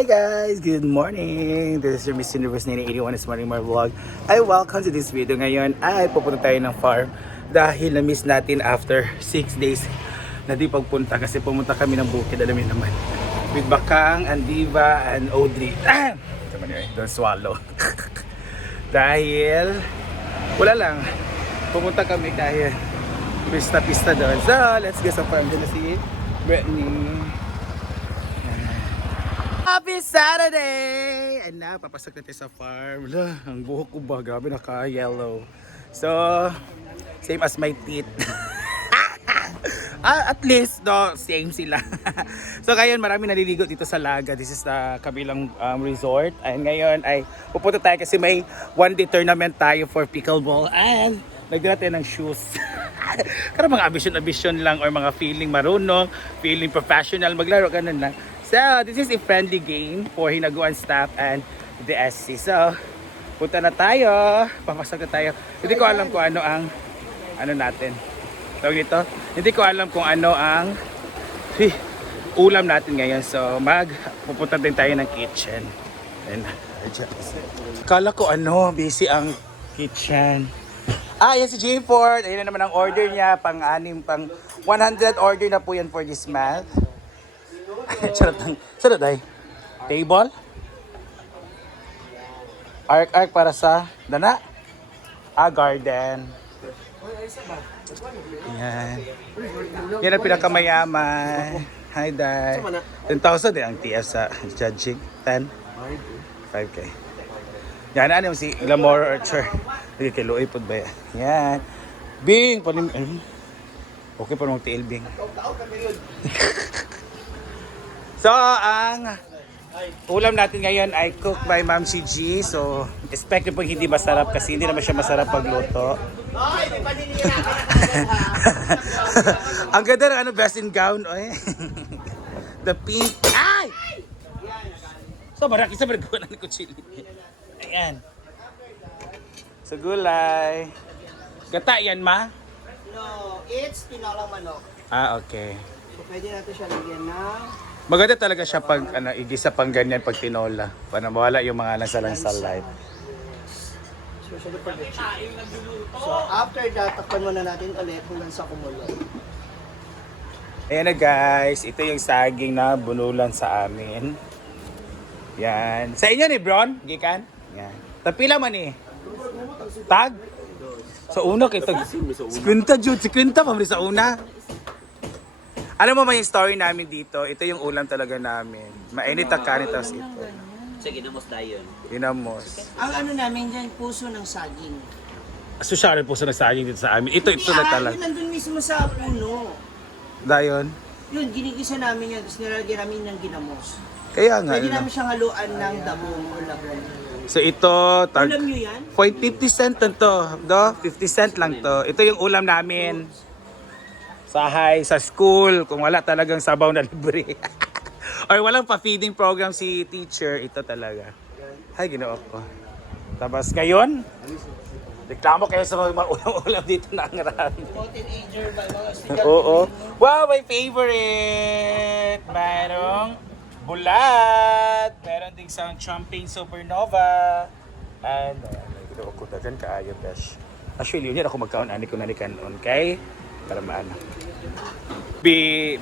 Hey guys, good morning! This is your Miss Universe 981 is morning my vlog. I welcome to this video. Ngayon ay pupunta tayo ng farm dahil na-miss natin after 6 days na di pagpunta kasi pumunta kami ng bukid, alam niyo naman. With Bakang, and Diva, and Audrey. Don't swallow. Dahil wala lang, pumunta kami dahil pista-pista doon. So, let's go sa farm. Dito si Brittany. Happy Saturday! And na, papasok natin sa farm. Lah, ang buhok ko ba? Grabe, naka-yellow. So, same as my teeth. At least, no, same sila. So, ngayon, marami naliligo dito sa Laga. This is the kabilang resort. And ngayon ay pupunta tayo kasi may one-day tournament tayo for pickleball. And nagdala tayo ng shoes. Karang mga ambition lang or mga feeling marunong, feeling professional, maglaro ganun lang. So, this is a friendly game for Hinaguan staff and the SC. So, punta na tayo. Papasok na tayo. Hindi ko alam kung ano ang natin. Tawag nito? Hindi ko alam kung ano ang ulam natin ngayon. So, pupunta din tayo ng kitchen. And, kala ko busy ang kitchen. Yan si J Ford. Ayun na naman ang order niya. Pang-anim, pang 100 order na po yan for this month. Sarap ay table arc para sa dana garden. Yan ang pinakamayaman. Hi Day. 10,000 din ang TF sa judging. 10 5K. Yan ano si Glamour Orchard. Hindi kay Loy pod ba yan. Bing okay pa mong tiil Bing. So, ang ulam natin ngayon ay cooked by Ma'am si G. So, expect nyo pag hindi masarap kasi hindi naman siya masarap pagluto. Ang ganda ng best in gown. The pink. Ay! So, maraki sa bargunan ng kutsili. Ayan. Sa gulay. Gata yan, ma? No, it's tinolang manok. Okay. So, pwede natin siya lagyan ng Maganda talaga siya pag igisa pang ganyan pag tinola para mawala yung mga lansa-lansa light. especially for the chicken. So after that, takpan muna natin ulit hanggang sa kumulo. Ayan na guys, ito yung saging na bunulan sa amin. Yan. Sa inyo ni Bron, gikan? Yan. Tapila man eh. Tag? Sa una kay tag. Si Quinta pamili sa una. Alam mo ba yung story namin dito? Ito yung ulam talaga namin. Mainit ang kanin tapos ito. Sa ginamos dayon. Ginamos. Ang ano namin dyan, puso ng saging. Sosyal po sa nagsaging dito sa amin. Ito na talaga. Yun nandun mismo sa puno. Dayon. Yun, ginigisa namin yan, tapos nilalagyan namin ng ginamos. Kaya nga. Pwede namin siyang haluan ng damo o labon. So ito, Ulam nyo yan? 50 cent lang to. Do? 50 cent lang to. Ito yung ulam namin. Sahay, sa school, kung wala talagang sabaw na libre. Or walang pa-feeding program si teacher, ito talaga. Ay, ginawa ko. Tapos ngayon, reklamo kayo sa mga ulam-ulam dito na ang rami. Mga teenager ba? Mga estudyante. Oo. Wow, my favorite! Mayroong bulat. Meron ding isang champagne supernova. And, ginawa ko dagan kaayo, besh. Actually, yun ako magkaon-ani ko nalikanon, okay? Para maano.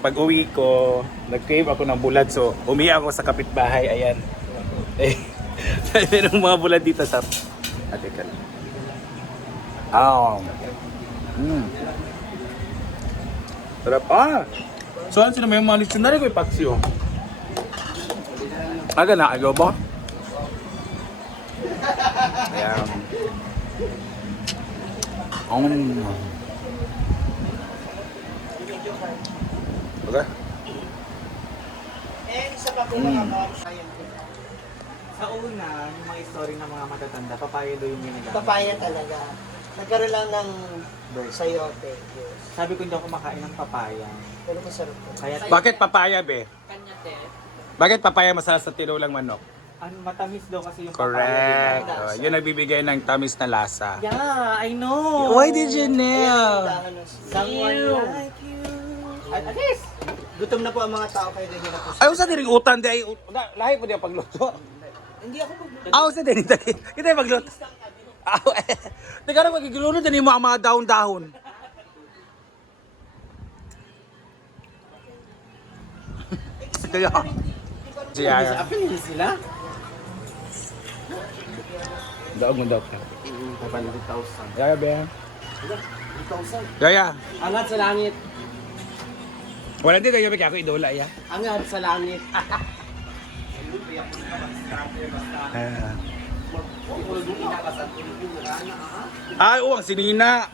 Pag uwi ko, nag-crave ako ng bulad. So, umiyak ako sa kapitbahay. Ayan. Merong mga bulad dito sa... Ate ka. Sarap. So, ano sila may mga dictionary ko ipaksyo? Aga na, agaw ba? Ayan. Okay. And isa pa po mga moms, Sa una, yung mga story ng mga matatanda, papaya daw yung ginagamit. papaya talaga. Nagkaroon lang ng sayote. Yes. Sabi ko hindi ako kumakain ng papaya. Pero masarap po. Kaya Bakit papaya, be? Bakit papaya masarap sa tinulang manok? matamis daw kasi yung Correct. papaya. Yun nagbibigay ng tamis na lasa. Yeah, I know. Why did you know? Someone like you. At least, Gutom na po ang mga tao kaya nahihirap po. Ay, usa diri utan di ay lahi po di ang pagluto. Hindi ako magluto. Ah, usa diri dali. Kita yung pagluto. Ah, teka ra magiguluno din mo ang mga dahon-dahon. Kaya. Siya. Apin hindi sila? Daog mo daw ka. 500,000. Gaya be. 3,000. Gaya. Angat sa langit. Wala din tayo ako idola ya. Angat sa langit. Ay, ang sinina.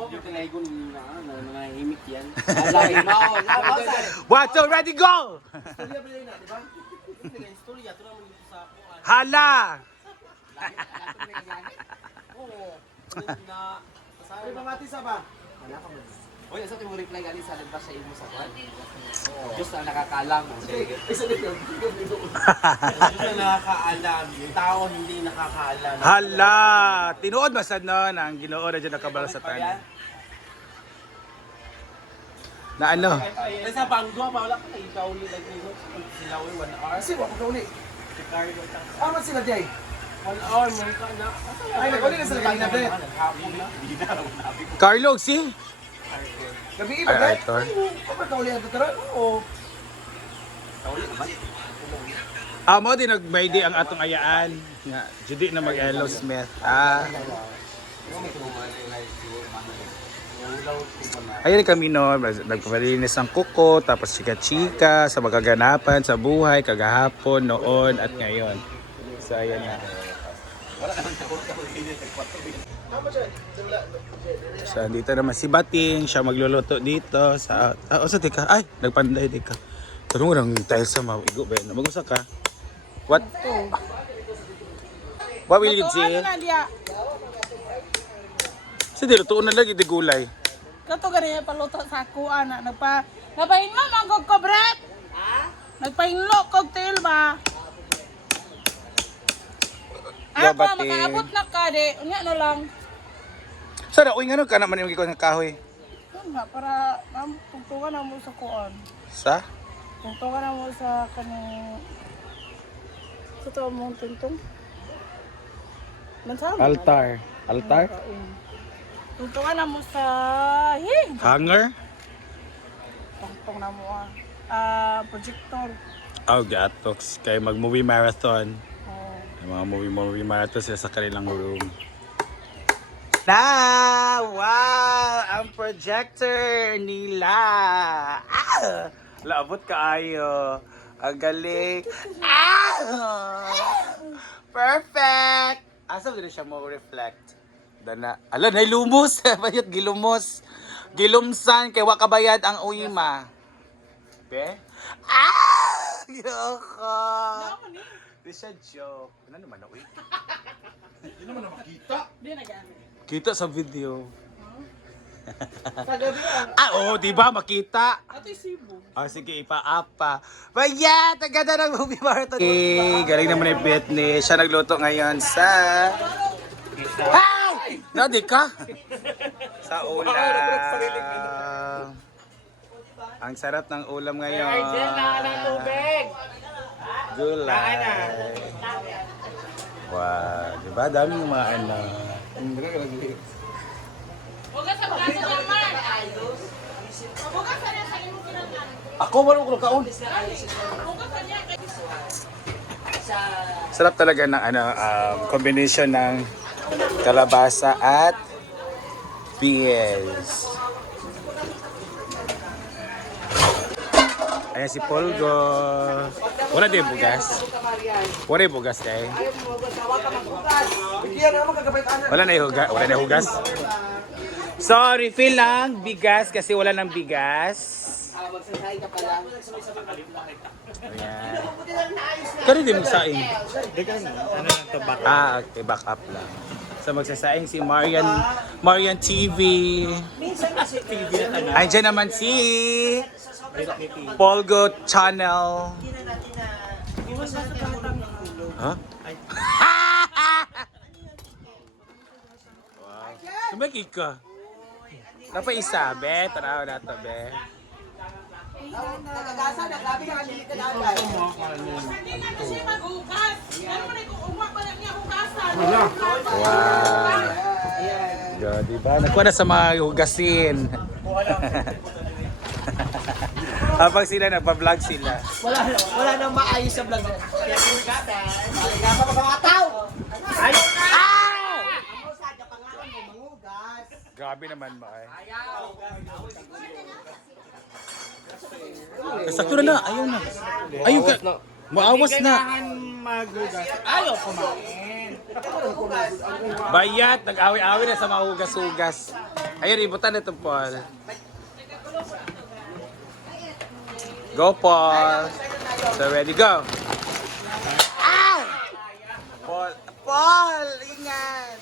Nanahimik yan. Alay mo. What's ready go? Hala. Ay, pamati sa ba? Wala ka ba? Oy, asa mo reply gali sa labas sa imo sa kwan? Diyos na nakakaalam. Isa din yun. Diyos na nakakaalam. Yung tao hindi nakakaalam. Hala. Tinuod masad no ang Ginoo na diyan nakabala sa tanan. Na ano? Ay, sa banggo pa wala ka na ikaw ni like nino. Sila 1 hour. Kasi wala ka uli. Si Carlo ta. Aman sila diay. 1 hour mo ka na. Ay, naguli na sila kanina din. Carlo si Gabi Ay, ba? Arthur. Kapag kauli ang tataran, oo. Mo din nagbaydi ang atong ayaan nga judi na mag-Elo Smith. Ayun kami no, nagpapalinis ng kuko, tapos chika-chika sa magaganapan sa buhay kagahapon, noon at ngayon. So ayan na. So dito naman si Bating, siya magluluto dito sa sa tika. Ay, nagpanday tika. Tarong lang tiles sa maigo ba na magusa ka. What? What will you say? Sa dito tuon na lagi di gulay. Kato ganyan paluto sa ako ana napahinlo magog ko bret. Ha? Nagpahinlo cocktail ba? Yo, Ako Bating. makaabot na ka de. Unya na lang. Sana uy ngano ka naman yung gikon ng kahoy. Yun nga para tungtungan na mo sa kuan. Sa? Tungtungan na mo sa kaning sa to mong tungtong. Mansama. Altar. Altar? Tungtungan na mo sa Hanger? tungtong na mo projector. Oh, gatoks. Kay mag-movie marathon. Oh. Yung mga movie marathon sila sa kanilang room. Na! Wow! Ang projector nila! Laabot kaayo. Ang galing. Perfect! Asa ba siya mo reflect? Dana. Ala, nailumos. Bayot gilumos. Gilumsan kay wakabayad ang uyma. Be? Yoko! Di siya joke. Ano naman na uy? Di na gamit. Kita sa video. Sa gabi Oo, di ba? Makita. Ato'y Cebu. Sige, ipaapa. But yeah, tagada ng movie marathon. Galing naman yung fitness. Siya nagluto ngayon sa... Ay! Nadi ka? Sa ulam. Ang sarap ng ulam ngayon. Gulay. Wow, di ba? Daming mga ano. Huwag sa plato niya, man. Huwag sa niya sa imo kinanglan. Ako, walang ko kaon. Huwag sa niya. Sarap talaga ng ano, combination ng kalabasa at peas. Ayan si Polgo. Wala din bugas. Wala yung bugas kay. Wala na yung hugas. Wala na yung hugas. So, refill lang bigas kasi wala nang bigas. Magsasahay ka pala. Ayan. Kaya din magsaing. Ano lang to back? Okay, back up lang. So magsasaing si Marian TV. Andiyan naman si Polgo Channel. Ha? Wow. Tumagig ka. Napa isa, be? Tanaw na to, be. Nagagasa na, grabe ka kanili ka agad. Hindi na kasi maghugas. Pero mo na kung umwa pa lang niya hugasan. Wow. Yo, diba? Nagkuha na sa mga hugasin. Habang sila nagpa-vlog sila. Wala nang maayos sa vlog. Kaya pinagkata. Kaya pa magkakataw. Ay! Ang sa kapangalan mo, mangugas. Grabe naman mo ay. Sakto na na, ayaw na. Ayaw ka. Maawas na. Ayaw kumain. Bayat, nag-awi-awi na sa mga hugas-hugas. Ayun, ibutan na ito, Paul. Go, Paul. So, ready, go. Ah! Paul, ingat.